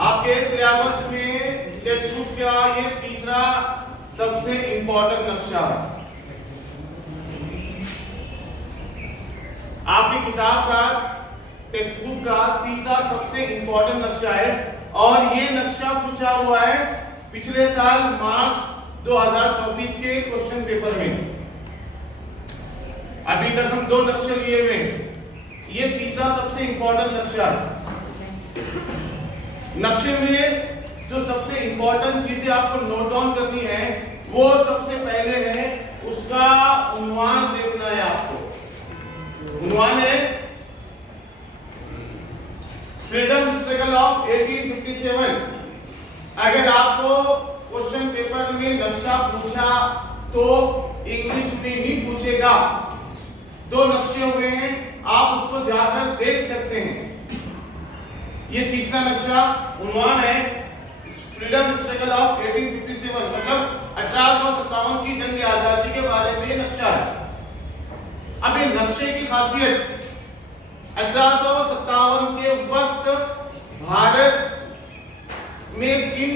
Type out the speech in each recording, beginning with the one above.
आपके सिलेबस में text book का ये तीसरा सबसे इंपॉर्टेंट नक्शा है। आपकी किताब का टेक्स्ट बुक का तीसरा सबसे इंपॉर्टेंट नक्शा है और ये नक्शा पूछा हुआ है पिछले साल मार्च 2024 के क्वेश्चन पेपर में। अभी तक हम 2 नक्शे लिए हुए, ये तीसरा सबसे इंपॉर्टेंट नक्शा है। नक्शे में जो सबसे इंपॉर्टेंट चीजें आपको नोट डाउन करनी है वो सबसे पहले है उसका उन्वान देखना है आपको। उन्वान है फ्रीडम स्ट्रगल ऑफ 1857। अगर आपको क्वेश्चन पेपर में नक्शा पूछा तो इंग्लिश में ही पूछेगा। 2 नक्शे हुए हैं, आप उसको जाकर देख सकते हैं। ये तीसरा नक्शा उन्वान है फ्रीडम स्ट्रगल ऑफ 1857, मतलब 1857 की जंग आजादी के बारे में नक्शा है। अब ये नक्शे की खासियत 1857 के वक्त भारत में किन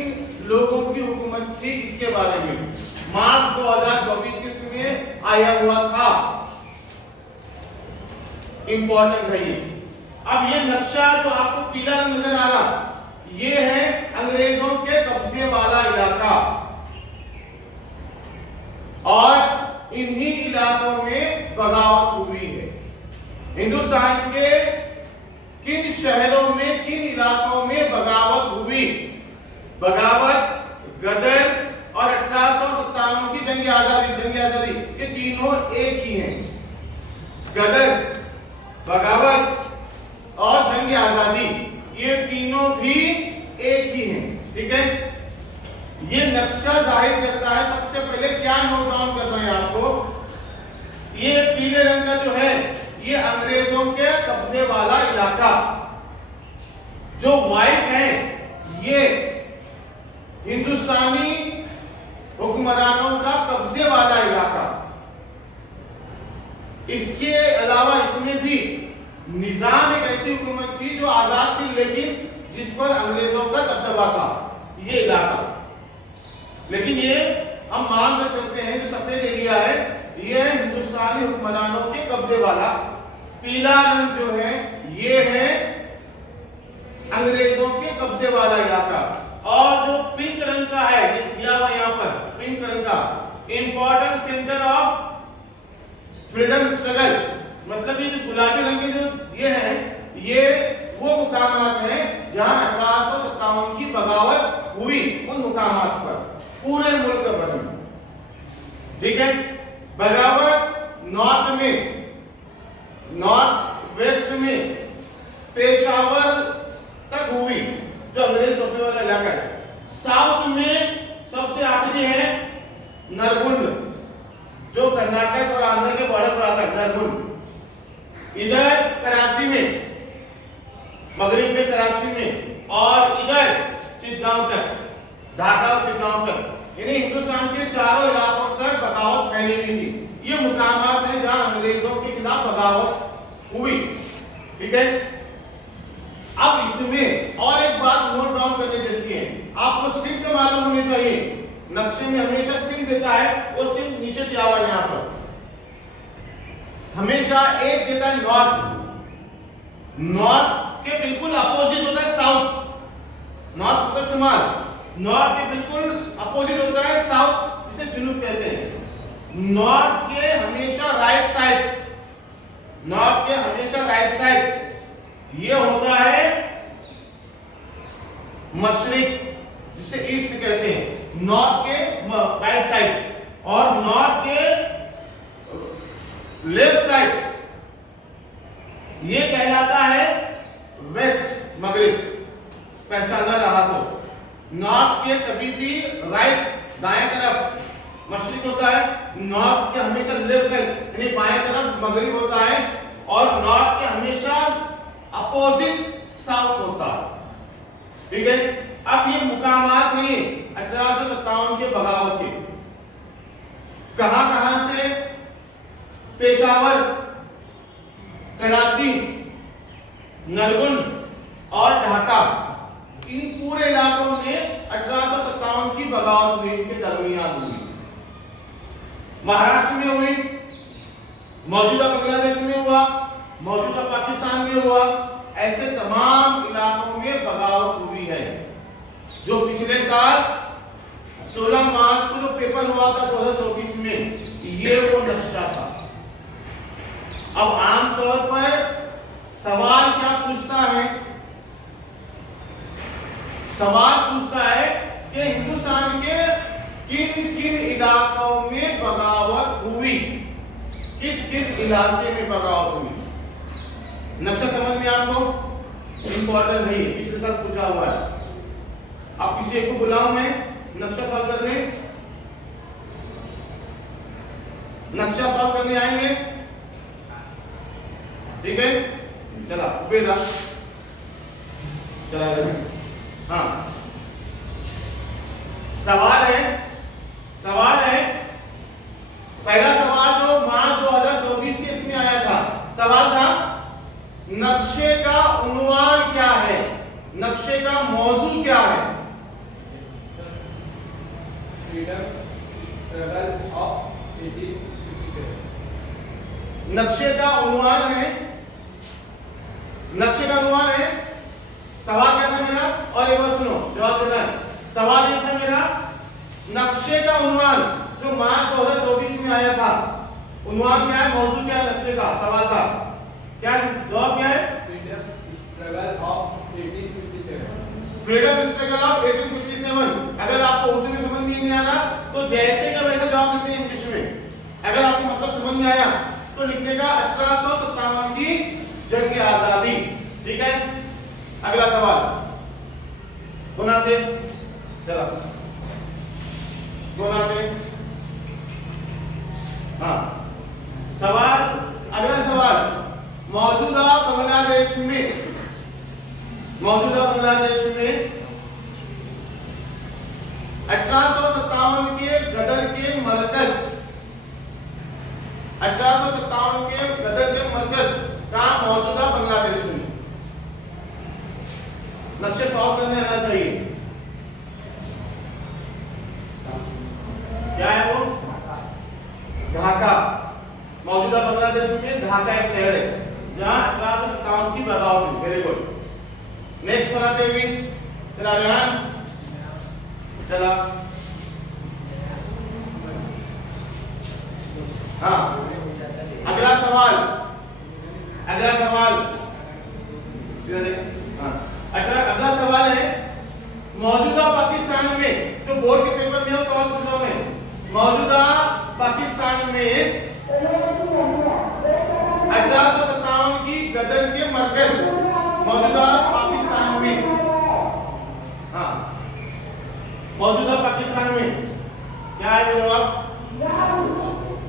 लोगों की हुकूमत थी इसके बारे में मार्च 2024 के समय आया हुआ था। इंपॉर्टेंट है ये। अब ये नक्शा जो आपको पीला रंग नजर आ रहा, ये है अंग्रेजों के कब्जे वाला इलाका और इन्हीं इलाकों में बगावत हुई है। हिंदुस्तान के किन शहरों में किन इलाकों में बगावत हुई? बगावत, गदर और 1857 की जंग आजादी ये तीनों एक ही हैं। गदर, बगावत और जंग आजादी ये तीनों भी एक ही हैं। ठीक है, ये नक्शा जाहिर करता है सबसे पहले क्या नोट डाउन करना है आपको, ये पीले रंग का जो है ये अंग्रेजों के कब्जे वाला इलाका, जो व्हाइट है ये हिंदुस्तानी हुक्मरानों का कब्जे वाला इलाका। इसके अलावा इसमें भी निजाम एक ऐसी हुकूमत थी जो आजाद थी लेकिन जिस पर अंग्रेजों का दबदबा था, ये इलाका। लेकिन ये हम मान कर चलते हैं जो सफेद एरिया है ये हिंदुस्तानी हुक्मरानों के कब्जे वाला। पीला रंग जो है ये है अंग्रेजों के कब्जे वाला इलाका और जो पिंक रंग का है ये दिया हुआ यहां पर पिंक रंग का important centre of freedom struggle, मतलब ये जो गुलाबी रंग के जो ये है ये वो मुकामात हैं जहां 1857 की बगावत हुई, उन मुकामात पर पूरे मुल्क भर में। ठीक है, बगावत नॉर्थ में, नॉर्थ वेस्ट में पेशावर तक हुई जो अंग्रेज कब्जे वाला इलाका है। साउथ में सबसे आखिरी है नरगुंड जो कर्नाटक और आंध्र के बॉर्डर पर आता है, नरगुंड। इधर कराची में, मगरिब में कराची में, और इधर चिटगांव तक, ढाका और चिटगांव तक, यानी हिंदुस्तान के चारों इलाकों तक बगावत फैली हुई थी। ये मुकामात हैं जहां अंग्रेजों के खिलाफ बगावत हुई। ठीक है, अब इसमें और एक बात नोट डाउन करने जैसी है, आपको सिंध मालूम होनी चाहिए। नक्शे में हमेशा सिंध देता है, वो सिंध नीचे दिया हुआ है यहां पर। हमेशा एक देता है नॉर्थ, नॉर्थ के बिल्कुल अपोजिट होता है साउथ। नॉर्थ उत्तर शुमाल, नॉर्थ के बिल्कुल अपोजिट होता है साउथ, जिसे जुनूब कहते हैं। नॉर्थ के हमेशा राइट साइड, नॉर्थ के हमेशा राइट साइड ये होता है मशरिक, जिसे ईस्ट कहते हैं। नॉर्थ के राइट साइड और नॉर्थ के लेफ्ट साइड ये कहलाता है वेस्ट, मगरिब। पहचाना रहा तो नॉर्थ के कभी भी राइट दाएं तरफ मशरिक होता है, नॉर्थ के हमेशा लेफ्ट साइड यानी बाएं तरफ मगरिब होता है, और नॉर्थ के हमेशा अपोजिट साउथ होता है। ठीक है, अब ये मुकामात हैं 1857 के बगावत के। कहां से? पेशावर, कराची, नरगुंड और ढाका, इन पूरे महाराष्ट्र में हुई, मौजूदा बांग्लादेश में हुआ, मौजूदा पाकिस्तान में हुआ, ऐसे तमाम इलाकों में बगावत हुई है। जो पिछले साल 16 मार्च को जो पेपर हुआ था 2024 में, ये वो नक्शा था। अब आमतौर पर सवाल क्या पूछता है? सवाल पूछता है कि हिंदुस्तान के किन किन इलाकों में बगावत हुई, किस किस इलाके में बगावत हुई। नक्शा समझ में आपको? इंपॉर्टेंट है, पिछले साल पूछा हुआ है। अब किसी एक को बुलाऊं मैं नक्शा सॉल्व करने, नक्शा सॉल्व करने आएंगे, ठीक है? चला उपेदा चला। हाँ, सवाल है पहला सवाल जो मार्च 2024 के इसमें आया था, सवाल था नक्शे का उन्वान क्या है, नक्शे का मौजू क्या है? Freedom struggle of 1857। नक्शे का उन्वान है, नक्शे का उन्वान है। सवाल क्या था मेरा? और एक बार सुनो, जवाब देना है। सवाल ये था मेरा, नक्शे का उन्वान जो मार्च 2024 में आया था, उन्वान क्या है, मौजू क्या है नक्शे का? सवाल था क्या, जवाब क्या है? Freedom struggle of 1857। Freedom struggle of 1857। अगर आपको उर्दू में समझ में नहीं आ रहा तो जैसे का वैसा जवाब लिखते हैं इंग्लिश में। अगर आपको मतलब समझ में आया तो लिखने का 1857 की जंग आजादी, ठीक है? अगला सवाल गुनाते, चला गुनाते। हाँ, सवाल, अगला सवाल, मौजूदा बांग्लादेश में, मौजूदा बांग्लादेश में 1857 के गदर के मरकज, 1857 के गदर के मरकज का मौजूदा बांग्लादेश में। नक्शे सॉल्व करने आना चाहिए। क्या है वो? ढाका। मौजूदा बांग्लादेश में ढाका एक शहर है जहां 1857 की बगावत हुई। Very good. नेक्स्ट बनाते हैं, चला रेहान, चला। हाँ, अगला सवाल, अगला सवाल, हाँ, अगला सवाल है मौजूदा पाकिस्तान में, जो बोर्ड के पेपर में सवाल पूछ रहा हूं मैं, मौजूदा पाकिस्तान में 1857 की गदर के मरकज, मौजूदा पाकिस्तान में, हाँ, मौजूदा पाकिस्तान में क्या है जवाब?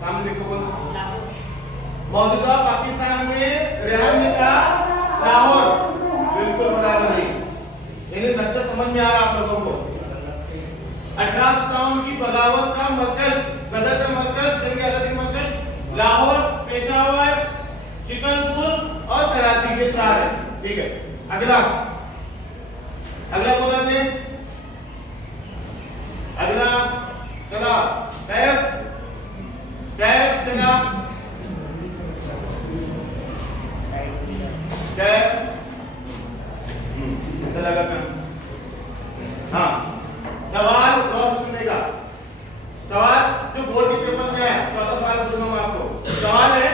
सामने देखो, मौजूदा पाकिस्तान में रेहान ने कहा लाहौर, बिल्कुल बराबर नहीं। इन्हें नक्शा समझ में आ रहा आप लोगों को? 1857 की बगावत का मरकज, गदर का मरकज, जंग आजादी का मरकज लाहौर, पेशावर, शिकनपुर और कराची, के 4 है, ठीक है? अगला, अगला बोला थे, अगला चला कैफ, कैफ चला, कैफ चला कर। हाँ, सवाल गौर सुनने का, सवाल जो बोर्ड के पेपर में है, 14 सवाल पूछूंगा मैं आपको। सवाल है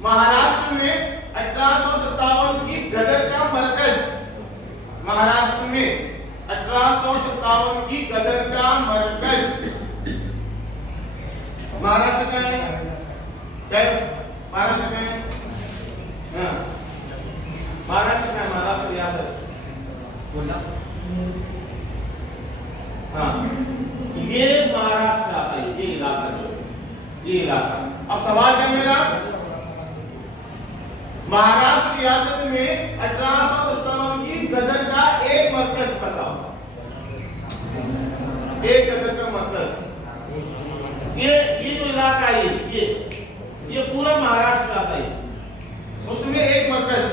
महाराष्ट्र में 1857 की गदर का मरकज, महाराष्ट्र में 1857 की गदर का मरकज, महाराष्ट्र का है क्या? महाराष्ट्र का है, हाँ, महाराष्ट्र का है, महाराष्ट्र रियासत बोला। हाँ, ये महाराष्ट्र आता है, ये इलाका जो, ये इलाका। अब सवाल क्या मेरा? महाराष्ट्र रियासत में 1857 की गदर का एक मरकज बताओ, एक गदर का मरकज। ये जो इलाका है, ये पूरा महाराष्ट्र आता है, उसमें एक मरकज।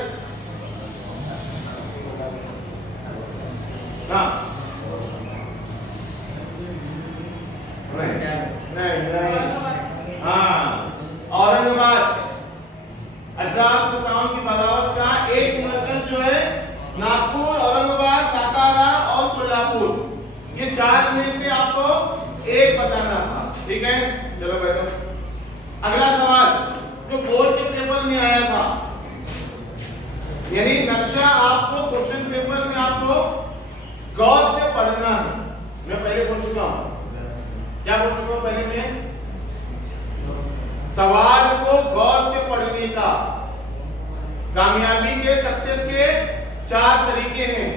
हाँ, नहीं, बताना था। ठीक है, चलो बैठो। अगला सवाल जो बोर्ड के पेपर में आया था, यानी नक्शा आपको क्वेश्चन पेपर में आपको गौर से पढ़ना है। मैं पहले बोल चुका हूं, क्या बोल चुका हूं पहले में? सवाल को गौर से पढ़ने का, कामयाबी के सक्सेस के 4 तरीके हैं।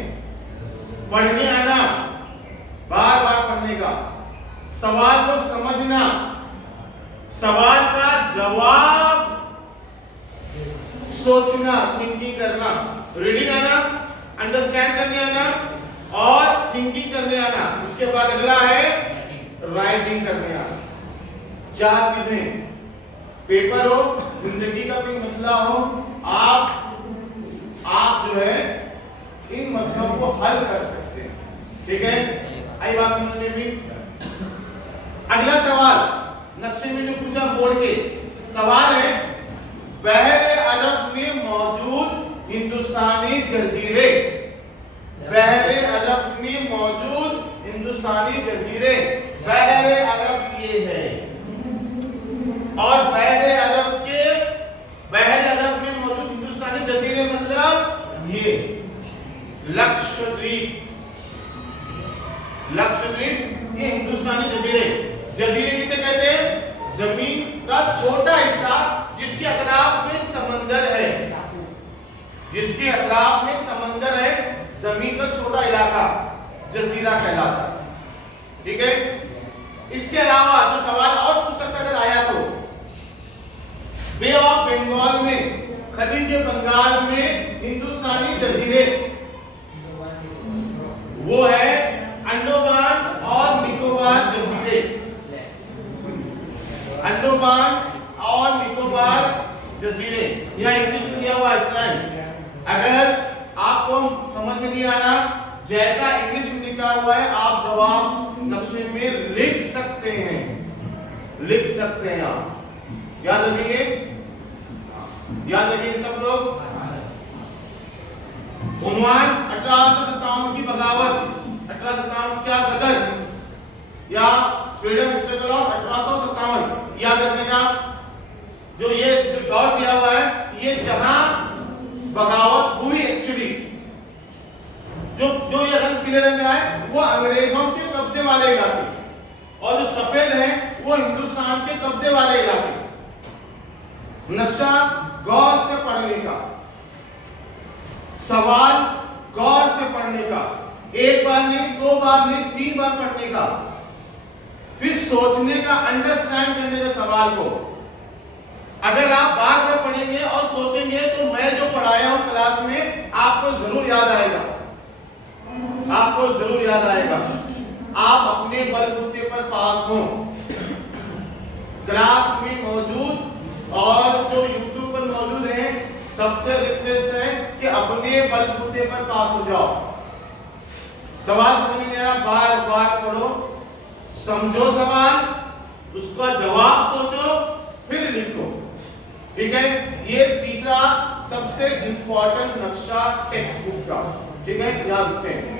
पढ़ने आना, बार बार पढ़ने का, सवाल को समझना, सवाल का जवाब सोचना, थिंकिंग करना, रीडिंग आना, अंडरस्टैंड करने आना और थिंकिंग करने आना। उसके बाद अगला है राइटिंग करने आना। 4 चीजें, पेपर हो, जिंदगी का कोई मसला हो, आप जो है इन मसलों को हल कर सकते हैं। ठीक है, आई बात समझ में भी। अगला सवाल नक्शे में जो पूछा बोर्ड के सवाल है, बहरे अरब में मौजूद हिंदुस्तानी जजीरे, बहरे अरब में मौजूद हिंदुस्तानी जजीरे, बहरे अरब ये है और बहरे अरब में मौजूद हिंदुस्तानी जजीरे मतलब ये लक्षद्वीप, लक्षद्वीप ये हिंदुस्तानी जजीरे। जजीरे किसे कहते हैं? जमीन का छोटा हिस्सा जिसके अतराफ में समंदर है, जिसके अतराफ में समंदर है, जमीन का छोटा इलाका जजीरा कहलाता है। ठीक है, इसके अलावा जो सवाल और पूछ सकता अगर आया तो, बे ऑफ बंगाल में, खलीज बंगाल में हिंदुस्तानी जजीरे, वो है अंडमान और निकोबार जजीरे, अंडमान और निकोबार जजीरे। यह इंग्लिश में दिया हुआ आइसलैंड। अगर आपको समझ में नहीं आ रहा, जैसा इंग्लिश में लिखा हुआ है आप जवाब नक्शे में लिख सकते हैं, लिख सकते हैं आप। याद रखिए, याद रखिए सब लोग। उन्वान 1857 की बगावत, 1857 क्या गदर या फ्रीडम स्ट्रगल ऑफ 1857 याद रखने का। जो ये दौर दिया हुआ है, ये जहां बगावत हुई एक्चुअली, जो ये रंग पीले रंग का है वो अंग्रेजों के कब्जे वाले इलाके, और जो सफेद है वो हिंदुस्तान के कब्जे वाले इलाके। नक्शा गौर से पढ़ने का, सवाल गौर से पढ़ने का, एक बार नहीं, 2 बार नहीं, 3 बार पढ़ने का, फिर सोचने का, अंडरस्टैंड करने का सवाल को। अगर आप बार बार पढ़ेंगे और सोचेंगे तो मैं जो पढ़ाया हूं क्लास में आपको जरूर याद आएगा, आपको जरूर याद आएगा। आप अपने बलबूते पर पास हो। क्लास में मौजूद और जो YouTube पर मौजूद है, सबसे रिक्वेस्ट है कि अपने बलबूते पर पास हो जाओ। सवाल समझ में आया, बार बार पढ़ो, समझो सवाल, उसका जवाब सोचो, फिर लिखो। ठीक है, ये तीसरा सबसे इंपॉर्टेंट नक्शा टेक्स्ट बुक का। ठीक है, याद रखते हैं।